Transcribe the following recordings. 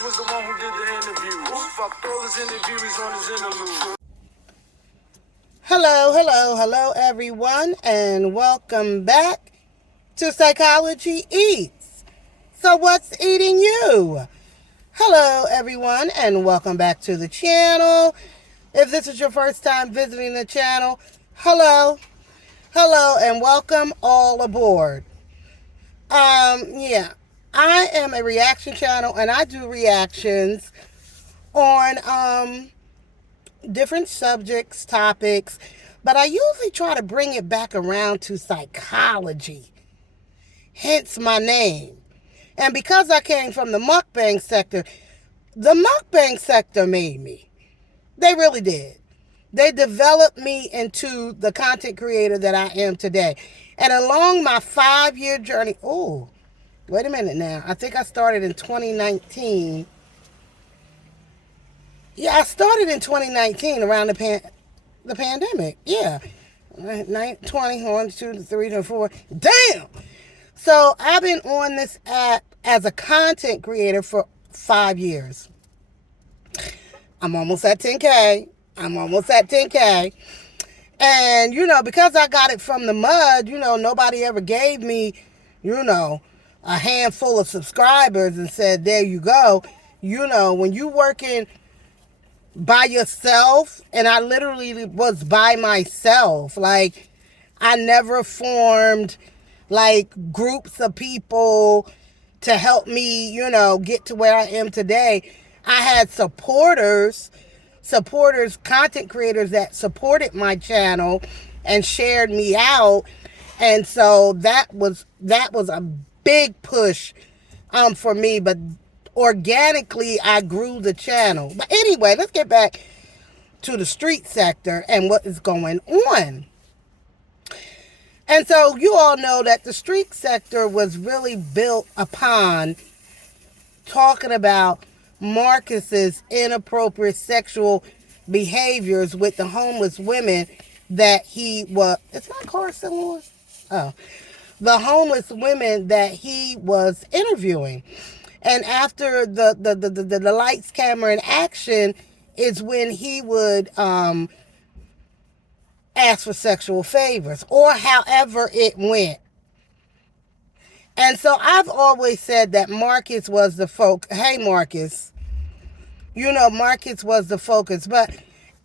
Marcus was the one who did the interview. Who fucked all his interviewees on his interlude? Hello, everyone, and welcome back to Psychology Eats. So what's eating you? Hello, everyone, and welcome back to the channel. If this is your first time visiting the channel, hello, and welcome all aboard. I am a reaction channel, and I do reactions on different subjects, topics, but I usually try to bring it back around to psychology, hence my name. And because I came from the mukbang sector made me. They really did. They developed me into the content creator that I am today. And along my 5-year journey, wait a minute now. I think I started in 2019. Yeah, I started in 2019 around the pandemic. Yeah. 20, 1, 2, 3, 4. Damn! So I've been on this app as a content creator for 5 years. I'm almost at 10K. And, because I got it from the mud, nobody ever gave me, a handful of subscribers and said, there you go. When you working by yourself, and I literally was by myself. Like, I never formed, groups of people to help me, get to where I am today. I had supporters, content creators that supported my channel and shared me out. And so that was a big push for me, but organically I grew the channel. But anyway, let's get back to the street sector and what is going on. And so you all know that the street sector was really built upon talking about Marcus's inappropriate sexual behaviors with the homeless women that he was. Is my car still on? Oh. The homeless women that he was interviewing. And after the lights, camera, and action is when he would ask for sexual favors, or however it went. And so I've always said that Marcus was the focus. Hey, Marcus. Marcus was the focus. But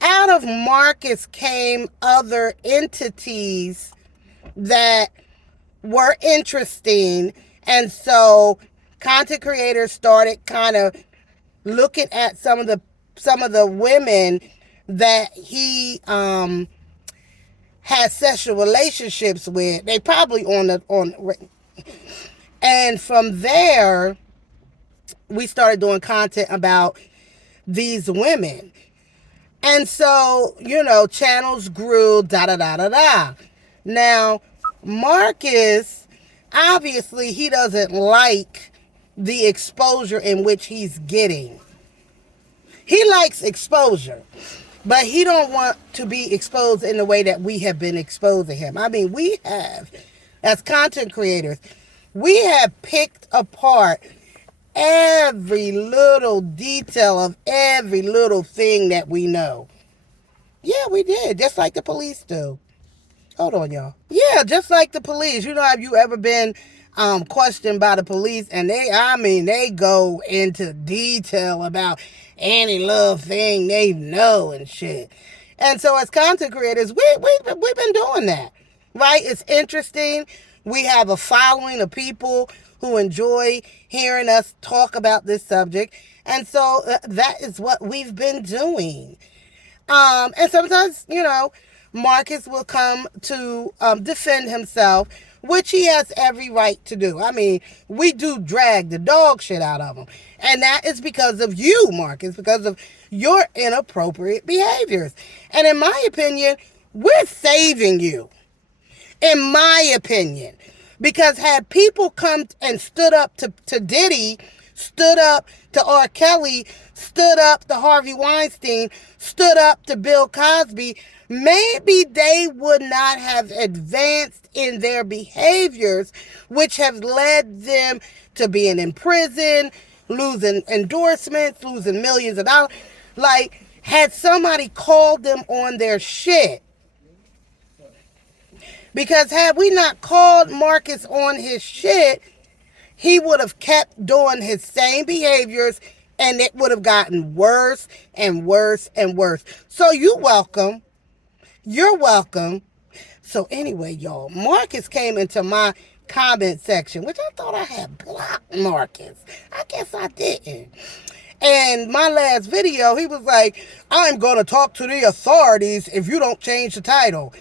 out of Marcus came other entities that were interesting. And so content creators started kind of looking at some of the women that he had sexual relationships with. They probably and from there we started doing content about these women. And so, channels grew, Now, Marcus, obviously, he doesn't like the exposure in which he's getting. He likes exposure, but he don't want to be exposed in the way that we have been exposing him. I mean, we have, as content creators, we have picked apart every little detail of every little thing that we know. Yeah, we did, just like the police do. Hold on, y'all. Yeah, just like the police. Have you ever been questioned by the police, and they go into detail about any little thing they know and shit. And so as content creators, we've been doing that, right? It's interesting. We have a following of people who enjoy hearing us talk about this subject. And so that is what we've been doing. And sometimes, Marcus will come to defend himself, which he has every right to do. I mean, we do drag the dog shit out of him. And that is because of you, Marcus, because of your inappropriate behaviors. And in my opinion, we're saving you. In my opinion. Because had people come and stood up to Diddy, stood up to R. Kelly, stood up to Harvey Weinstein, stood up to Bill Cosby, maybe they would not have advanced in their behaviors, which have led them to being in prison, losing endorsements, losing millions of dollars. Like, had somebody called them on their shit. Because had we not called Marcus on his shit, he would have kept doing his same behaviors and it would have gotten worse and worse and worse. So you're welcome. You're welcome. So anyway, y'all, Marcus came into my comment section, which I thought I had blocked Marcus. I guess I didn't. And my last video, he was like, I'm going to talk to the authorities if you don't change the title.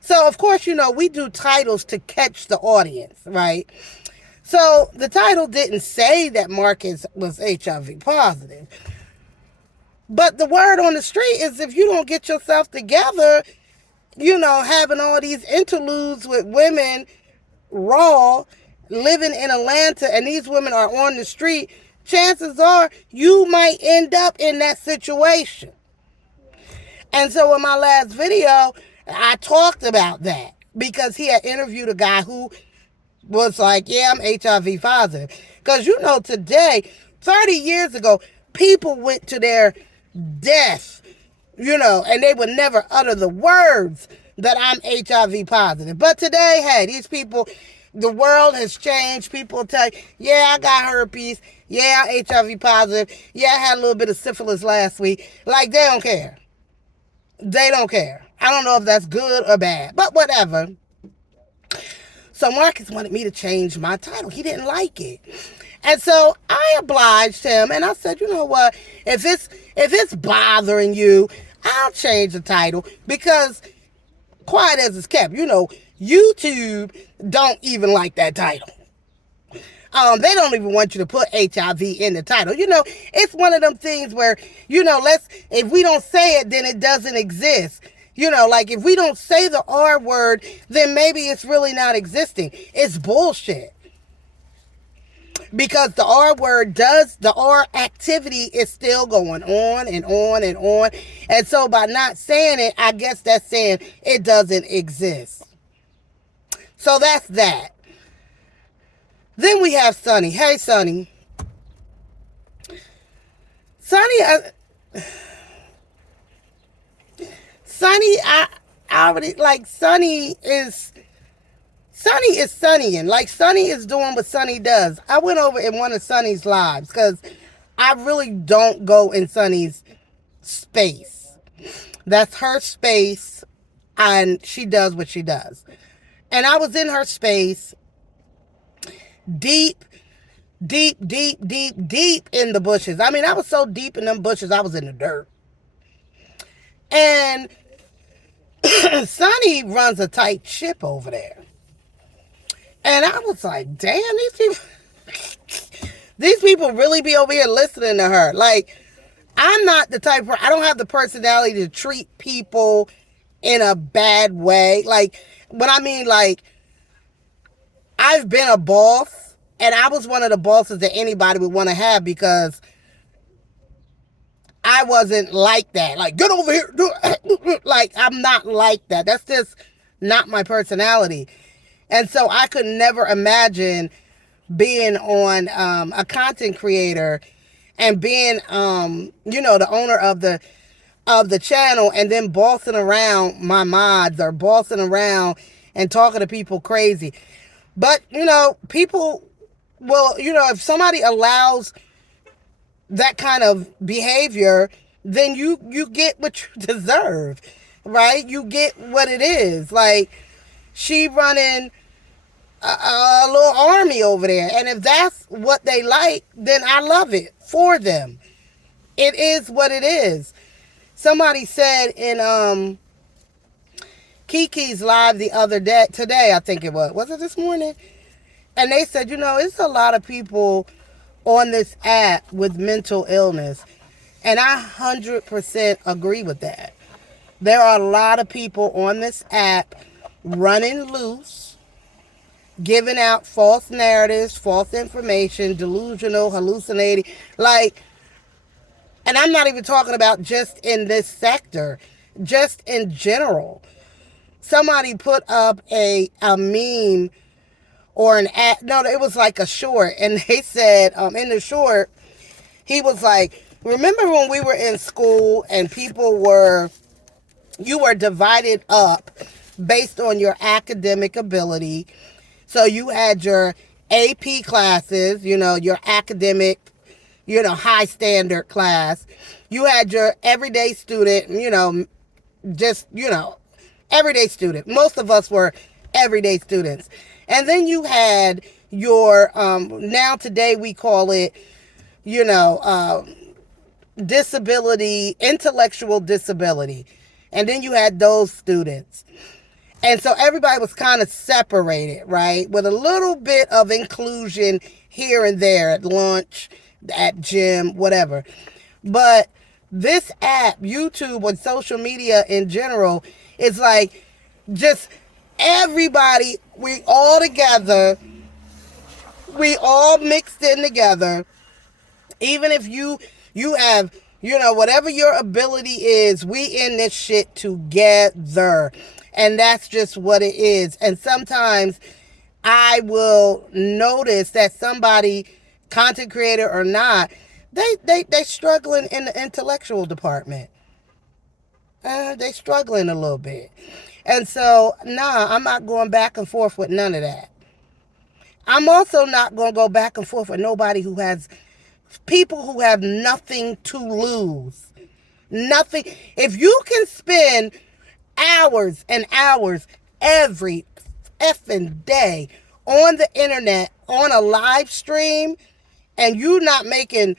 So, of course, we do titles to catch the audience, right? So the title didn't say that Marcus was HIV positive. But the word on the street is if you don't get yourself together, having all these interludes with women raw, living in Atlanta, and these women are on the street, chances are you might end up in that situation. And so in my last video, I talked about that because he had interviewed a guy who was like, yeah, I'm HIV positive. Because today, 30 years ago, people went to their death, and they would never utter the words that I'm HIV positive. But today, hey, these people, the world has changed. People tell you, yeah, I got herpes. Yeah, I'm HIV positive. Yeah, I had a little bit of syphilis last week. Like, they don't care. They don't care. I don't know if that's good or bad, but whatever. So Marcus wanted me to change my title. He didn't like it. And so I obliged him and I said, you know what? If it's bothering you, I'll change the title because quiet as it's kept, YouTube don't even like that title. They don't even want you to put HIV in the title. It's one of them things where, if we don't say it, then it doesn't exist. Like if we don't say the R word, then maybe it's really not existing. It's bullshit. Because the R word the R activity is still going on and on and on. And so by not saying it, I guess that's saying it doesn't exist. So that's that. Then we have Sunnyi. Hey, Sunnyi. I already, like, Sunnyi is Sunnying. Like, Sunnyi is doing what Sunnyi does. I went over in one of Sunny's lives because I really don't go in Sunny's space. That's her space, and she does what she does. And I was in her space, deep in the bushes. I mean, I was so deep in them bushes, I was in the dirt. And Sunnyi runs a tight ship over there. And I was like, damn, these people really be over here listening to her. Like, I'm not the type I don't have the personality to treat people in a bad way. Like, when I mean, like, I've been a boss, and I was one of the bosses that anybody would want to have because I wasn't like that. Like, get over here. Like, I'm not like that. That's just not my personality. And so I could never imagine being on a content creator and being, the owner of the channel and then bossing around my mods or bossing around and talking to people crazy. But, people will, if somebody allows that kind of behavior, then you get what you deserve, right? You get what it is. Like, she running a little army over there. And if that's what they like, then I love it for them. It is what it is. Somebody said in Kiki's live the other day, today I think it was it this morning? And they said, it's a lot of people on this app with mental illness. And I 100% agree with that. There are a lot of people on this app running loose, giving out false narratives, false information, delusional, hallucinating. Like, and I'm not even talking about just in this sector, just in general. Somebody put up a meme or an ad. No, it was like a short. And they said, in the short, He was like, remember when we were in school and you were divided up based on your academic ability. So you had your AP classes, your academic, high standard class. You had your everyday student, just, everyday student. Most of us were everyday students. And then you had your, now today we call it, disability, intellectual disability. And then you had those students. And so everybody was kind of separated, right? With a little bit of inclusion here and there at lunch, at gym, whatever. But this app, YouTube, and social media in general, is like just everybody, we all together, we all mixed in together. Even if you have, whatever your ability is, we in this shit together. And that's just what it is. And sometimes I will notice that somebody, content creator or not, they struggling in the intellectual department. They struggling a little bit. And so, I'm not going back and forth with none of that. I'm also not going to go back and forth with nobody who has people who have nothing to lose. Nothing. If you can spend hours and hours every effing day on the internet, on a live stream, and you not making,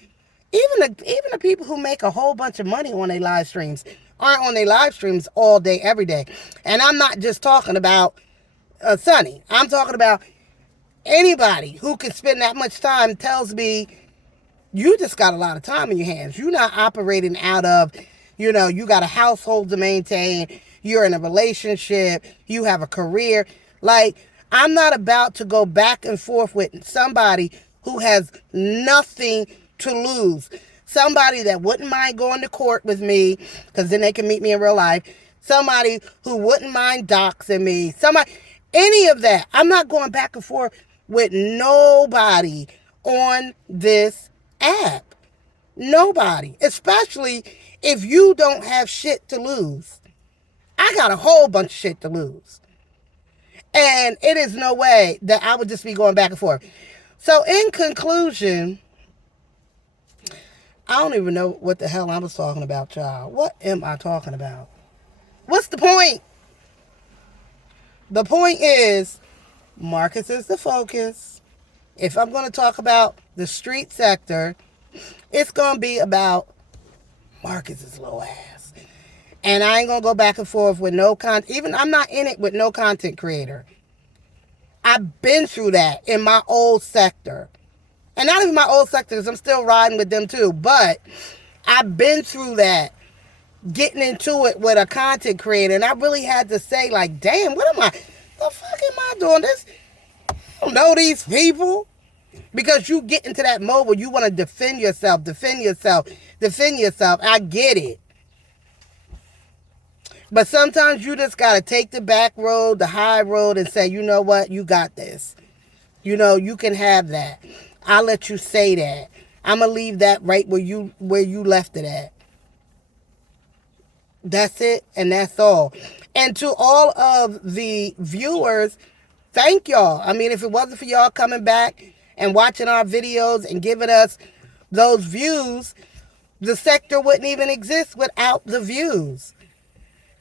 even the people who make a whole bunch of money on their live streams aren't on their live streams all day, every day. And I'm not just talking about Sunnyi. I'm talking about anybody who can spend that much time tells me you just got a lot of time in your hands. You're not operating out of, you got a household to maintain. You're in a relationship. You have a career. Like, I'm not about to go back and forth with somebody who has nothing to lose. Somebody that wouldn't mind going to court with me, because then they can meet me in real life. Somebody who wouldn't mind doxing me. Any of that. I'm not going back and forth with nobody on this app. Nobody. Especially if you don't have shit to lose. I got a whole bunch of shit to lose. And it is no way that I would just be going back and forth. So in conclusion, I don't even know what the hell I was talking about, y'all. What am I talking about? What's the point? The point is, Marcus is the focus. If I'm going to talk about the street sector, it's going to be about Marcus's little ass. And I ain't going to go back and forth with no content. Even I'm not in it with no content creator. I've been through that in my old sector. And not even my old sector, because I'm still riding with them too. But I've been through that, getting into it with a content creator. And I really had to say, like, damn, the fuck am I doing this? I don't know these people. Because you get into that mode where you want to defend yourself. I get it. But sometimes you just got to take the back road, the high road, and say, you know what? You got this. You can have that. I'll let you say that. I'm going to leave that right where you left it at. That's it, and that's all. And to all of the viewers, thank y'all. I mean, if it wasn't for y'all coming back and watching our videos and giving us those views, the sector wouldn't even exist without the views.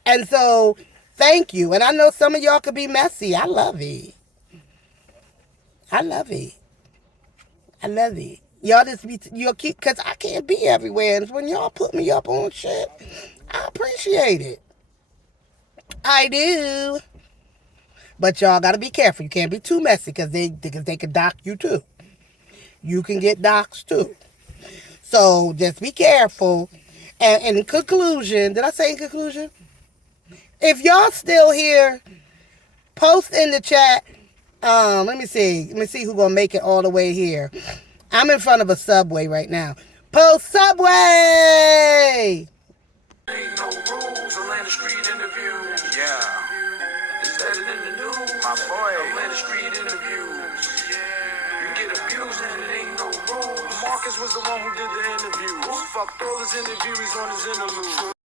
And so, thank you. And I know some of y'all could be messy. I love it. Y'all you'll keep, because I can't be everywhere. And when y'all put me up on shit, I appreciate it. I do. But y'all got to be careful. You can't be too messy, because they can dock you too. You can get doxxed too. So just be careful. And in conclusion, did I say in conclusion? If y'all still here, post in the chat. Let me see who's gonna make it all the way here. I'm in front of a Subway right now. Post Subway! Ain't no rules, Atlanta Street interview. Yeah. Is that it in the news? My boy. Atlanta Street interviews. Yeah. You get abused and it ain't no rules. Marcus was the one who did the interview. Fucked all his interviewees on his interlude.